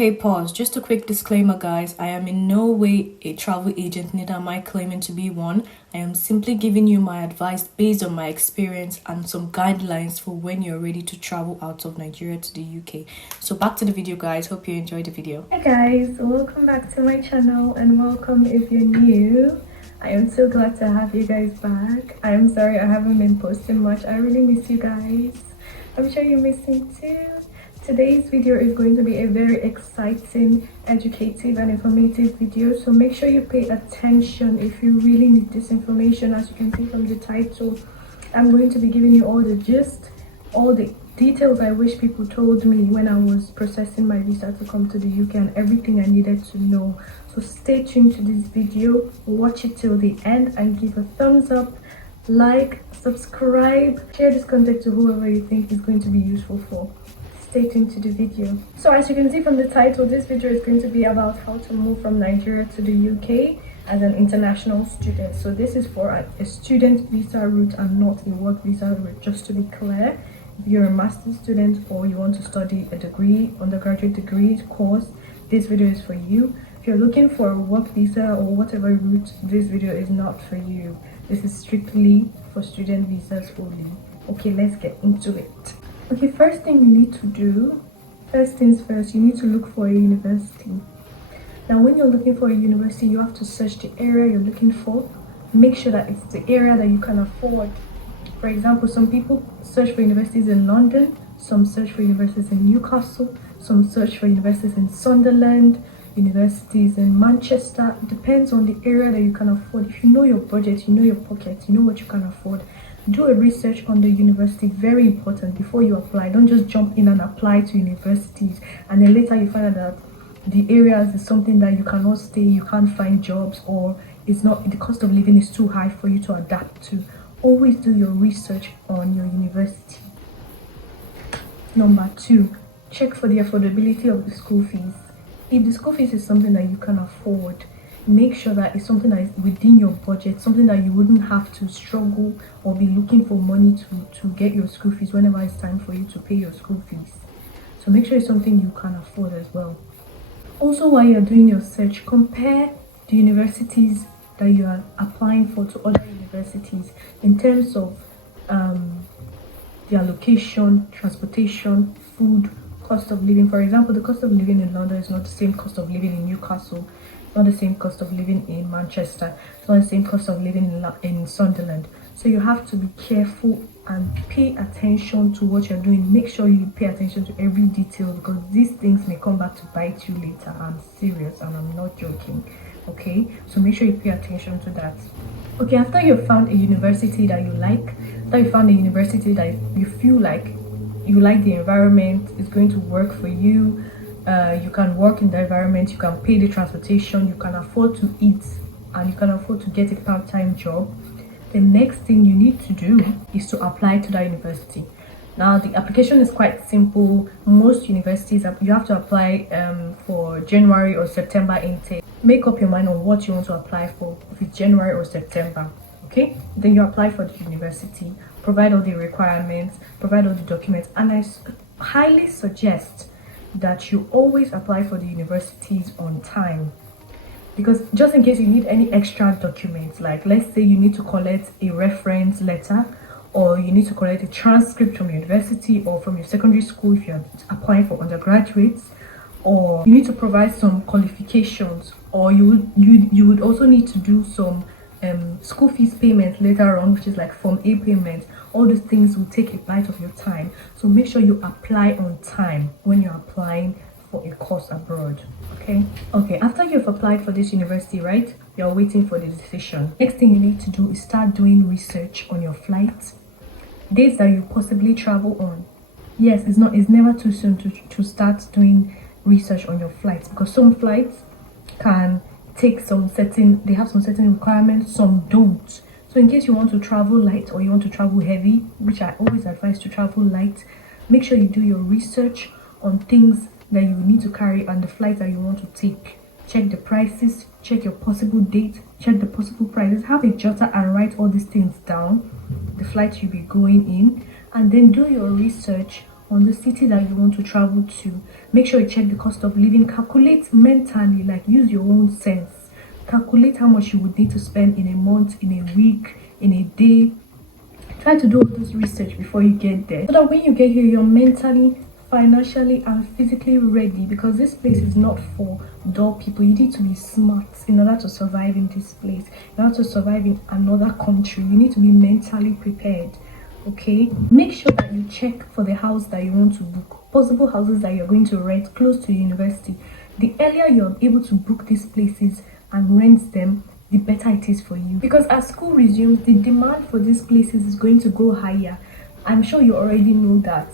Okay, pause. Just a quick disclaimer, guys. I am in no way a travel agent, neither am I claiming to be one. I am simply giving you my advice based on my experience and some guidelines for when you're ready to travel out of Nigeria to the UK. So back to the video, guys. Hope you enjoyed the video. Hi guys, welcome back to my channel and welcome if you're new. I am so glad to have you guys back. I am sorry I haven't been posting much. I really miss you guys. I'm sure you miss me too. Today's video is going to be a very exciting, educative and informative video, so make sure you pay attention if you really need this information. As you can see from the title, I'm going to be giving you all the gist, all the details I wish people told me when I was processing my visa to come to the UK, and everything I needed to know. So stay tuned to this video, watch it till the end and give a thumbs up, like, subscribe, share this content to whoever you think is going to be useful for. Stay tuned to the video. So as you can see from the title, this video is going to be about how to move from Nigeria to the UK as an international student. So this is for a student visa route and not a work visa route, just to be clear. If you're a master's student or you want to study a degree, undergraduate degree course, this video is for you. If you're looking for a work visa or whatever route, this video is not for you. This is strictly for student visas only. Okay, let's get into it. Okay, first thing you need to do, first things first, you need to look for a university. Now when you're looking for a university, you have to search the area you're looking for. Make sure that it's the area that you can afford. For example, some people search for universities in London, some search for universities in Newcastle, some search for universities in Sunderland, universities in Manchester. It depends on the area that you can afford. If you know your budget, you know your pocket, you know what you can afford, do a research on the university. Very important before you apply. Don't just jump in and apply to universities and then later you find out that the areas is something that you cannot stay, you can't find jobs, or it's not, the cost of living is too high for you to adapt to. Always do your research on your university. Number 2, check for the affordability of the school fees. If the school fees is something that you can afford, make sure that it's something that is within your budget, something that you wouldn't have to struggle or be looking for money to get your school fees whenever it's time for you to pay your school fees. So make sure it's something you can afford as well. Also, while you're doing your search, compare the universities that you are applying for to other universities in terms of their location, transportation, food, cost of living. For example, the cost of living in London is not the same cost of living in Newcastle, not the same cost of living in Manchester, it's not the same cost of living in Sunderland. So you have to be careful and pay attention to what you're doing. Make sure you pay attention to every detail, because these things may come back to bite you later. I'm serious and I'm not joking. Okay, so make sure you pay attention to that. Okay, after you've found a university that you like, after you found a university that you feel like you like the environment, it's going to work for you, you can work in the environment, you can pay the transportation, you can afford to eat, and you can afford to get a part-time job, the next thing you need to do is to apply to that university. Now the application is quite simple. Most universities, you have to apply for January or September intake. Make up your mind on what you want to apply for, if it's January or September. Okay, then you apply for the university, provide all the requirements, provide all the documents, and I highly suggest that you always apply for the universities on time, because just in case you need any extra documents, like let's say you need to collect a reference letter, or you need to collect a transcript from your university or from your secondary school if you're applying for undergraduates, or you need to provide some qualifications, or you would also need to do some school fees payment later on, which is like Form A payment. All these things will take a bite of your time, so make sure you apply on time when you're applying for a course abroad. Okay, after you've applied for this university, right, you're waiting for the decision. Next thing you need to do is start doing research on your flights, dates that you possibly travel on. Yes, it's never too soon to start doing research on your flights, because some flights can take they have some certain requirements, some don't. So in case you want to travel light or you want to travel heavy, which I always advise to travel light, make sure you do your research on things that you need to carry and the flights that you want to take. Check the prices, check your possible date, check the possible prices, have a jotter and write all these things down, the flights you'll be going in, and then do your research on the city that you want to travel to. Make sure you check the cost of living. Calculate mentally, like use your own sense. Calculate how much you would need to spend in a month, in a week, in a day. Try to do all this research before you get there, so that when you get here, you're mentally, financially, and physically ready, because this place is not for dull people. You need to be smart in order to survive in this place. In order to survive in another country, you need to be mentally prepared. Okay, make sure that you check for the house that you want to book, possible houses that you're going to rent close to university. The earlier you're able to book these places and rent them, the better it is for you, because as school resumes, the demand for these places is going to go higher. I'm sure you already know that.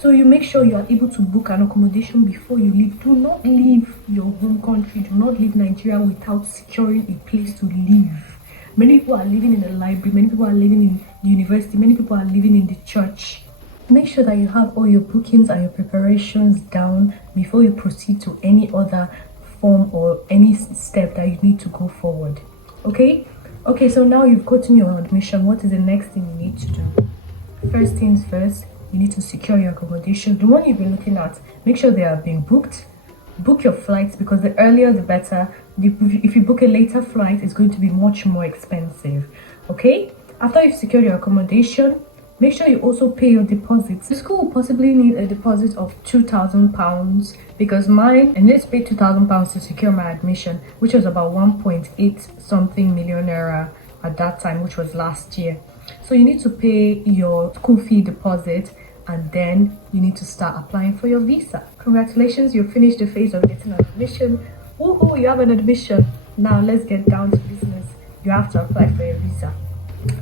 So you make sure you are able to book an accommodation before you leave. Do not leave your home country, do not leave Nigeria without securing a place to live. Many people are living in the library, many people are living in the university, many people are living in the church. Make sure that you have all your bookings and your preparations down before you proceed to any other form or any step that you need to go forward. Okay, so now you've gotten your admission. What is the next thing you need to do? First things first, you need to secure your accommodation. The one you've been looking at, make sure they are being booked. Book your flights, because the earlier the better. If you book a later flight, it's going to be much more expensive. Okay, after you've secured your accommodation, make sure you also pay your deposits. The school will possibly need a deposit of £2,000, because mine, I need to pay £2,000 to secure my admission, which was about 1.8 something million naira at that time, which was last year. So you need to pay your school fee deposit, and then you need to start applying for your visa. Congratulations, you've finished the phase of getting an admission. Woohoo, you have an admission. Now let's get down to business. You have to apply for your visa.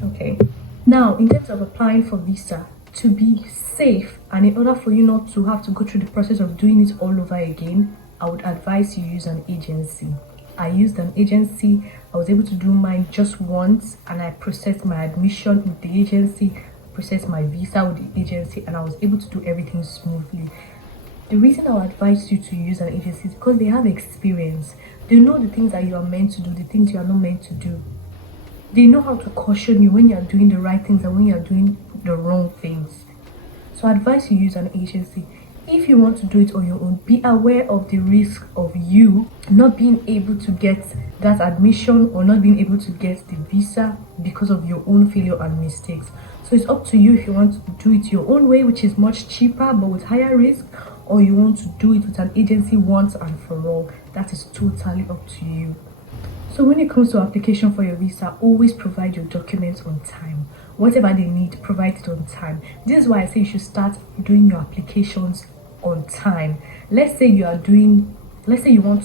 Okay. Now, in terms of applying for visa, to be safe and in order for you not to have to go through the process of doing it all over again, I would advise you use an agency. I used an agency. I was able to do mine just once, and I processed my admission with the agency, processed my visa with the agency, and I was able to do everything smoothly. The reason I would advise you to use an agency is because they have experience. They know the things that you are meant to do, the things you are not meant to do. They know how to caution you when you are doing the right things and when you are doing the wrong things. So I advise you use an agency. If you want to do it on your own, be aware of the risk of you not being able to get that admission or not being able to get the visa because of your own failure and mistakes. So it's up to you if you want to do it your own way, which is much cheaper but with higher risk, or you want to do it with an agency once and for all. That is totally up to you. So when it comes to application for your visa, always provide your documents on time. Whatever they need, provide it on time. This is why I say you should start doing your applications on time. Let's say you want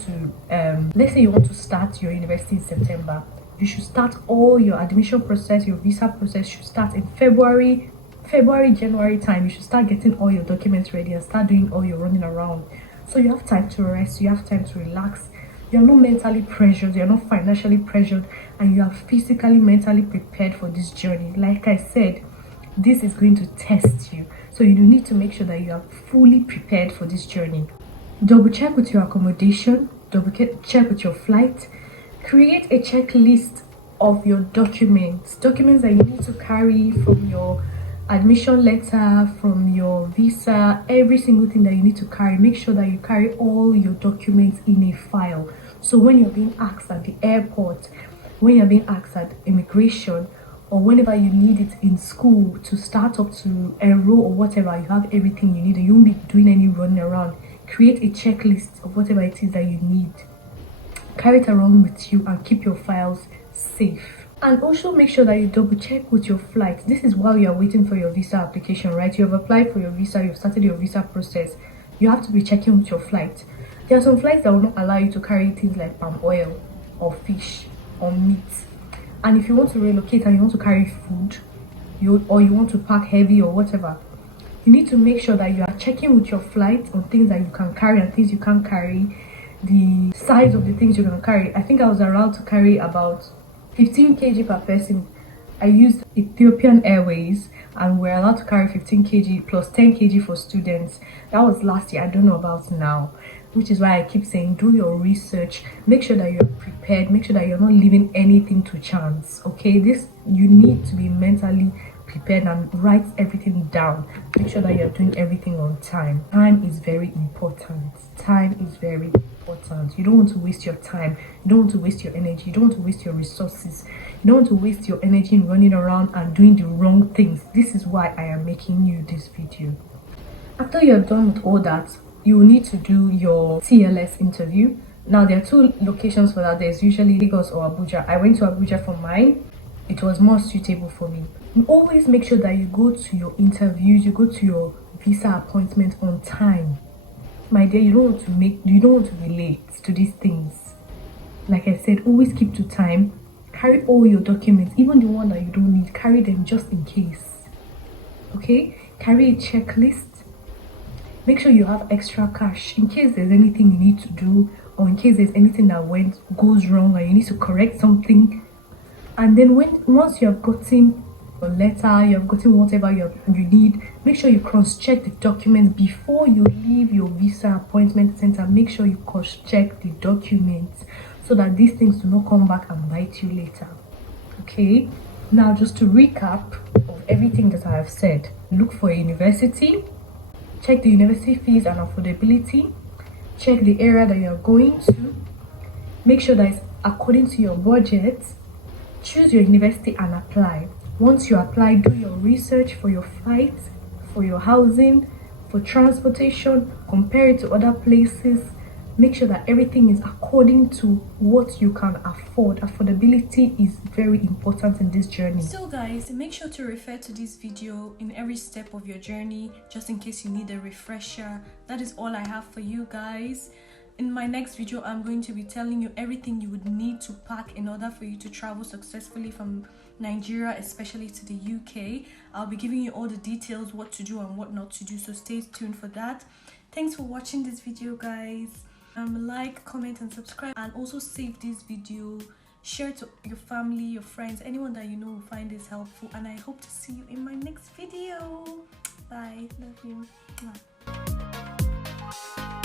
to start your university in September. You should start all your admission process, your visa process should start in February, January time. You should start getting all your documents ready and start doing all your running around. So you have time to rest, you have time to relax. You're not mentally pressured, you're not financially pressured, and you are physically, mentally prepared for this journey. Like I said, this is going to test you. So you need to make sure that you are fully prepared for this journey. Double check with your accommodation, double check with your flight. Create a checklist of your documents that you need to carry from your admission letter, from your visa, every single thing that you need to carry. Make sure that you carry all your documents in a file. So when you're being asked at the airport, when you're being asked at immigration, or whenever you need it in school to start up to enroll or whatever, you have everything you need. You won't be doing any running around. Create a checklist of whatever it is that you need. Carry it around with you and keep your files safe. And also make sure that you double check with your flight. This is while you are waiting for your visa application, right? You have applied for your visa, you've started your visa process. You have to be checking with your flight. There are some flights that will not allow you to carry things like palm oil or fish or meat. And if you want to relocate and you want to carry food, or you want to pack heavy or whatever, you need to make sure that you are checking with your flight on things that you can carry and things you can't carry, the size of the things you can carry. I think I was allowed to carry about 15 kg per person. I used Ethiopian Airways and we're allowed to carry 15 kg plus 10 kg for students. That was last year. I don't know about now, which is why I keep saying do your research. Make sure that you're prepared. Make sure that you're not leaving anything to chance. Okay, you need to be mentally prepared and write everything down. Make sure that you're doing everything on time. Time is very important. Time is very important. You don't want to waste your time. You don't want to waste your energy. You don't want to waste your resources. You don't want to waste your energy in running around and doing the wrong things. This is why I am making you this video. After you're done with all that, you will need to do your TLS interview. Now, there are two locations for that. There's usually Lagos or Abuja. I went to Abuja for mine. It was more suitable for me. You always make sure that you go to your interviews, you go to your visa appointment on time. My dear, you don't want to be late to these things. Like I said, always keep to time. Carry all your documents, even the one that you don't need, carry them just in case. Okay? Carry a checklist. Make sure you have extra cash in case there's anything you need to do, or in case there's anything that goes wrong and you need to correct something. And then once you have gotten a letter, you have gotten whatever you need, make sure you cross-check the documents before you leave your visa appointment center. Make sure you cross-check the documents so that these things do not come back and bite you later. Okay? Now, just to recap of everything that I have said, look for a university. Check the university fees and affordability. Check the area that you're going to. Make sure that it's according to your budget. Choose your university and apply. Once you apply, do your research for your flights, for your housing, for transportation. Compare it to other places. Make sure that everything is according to what you can afford. Affordability is very important in this journey. So guys, make sure to refer to this video in every step of your journey, just in case you need a refresher. That is all I have for you guys. In my next video, I'm going to be telling you everything you would need to pack in order for you to travel successfully from Nigeria, especially to the UK. I'll be giving you all the details, what to do and what not to do, so stay tuned for that. Thanks for watching this video, guys. Like, comment and subscribe, and also save this video, share it to your family, your friends, anyone that you know will find this helpful, and I hope to see you in my next video. Bye. Love you. Mwah.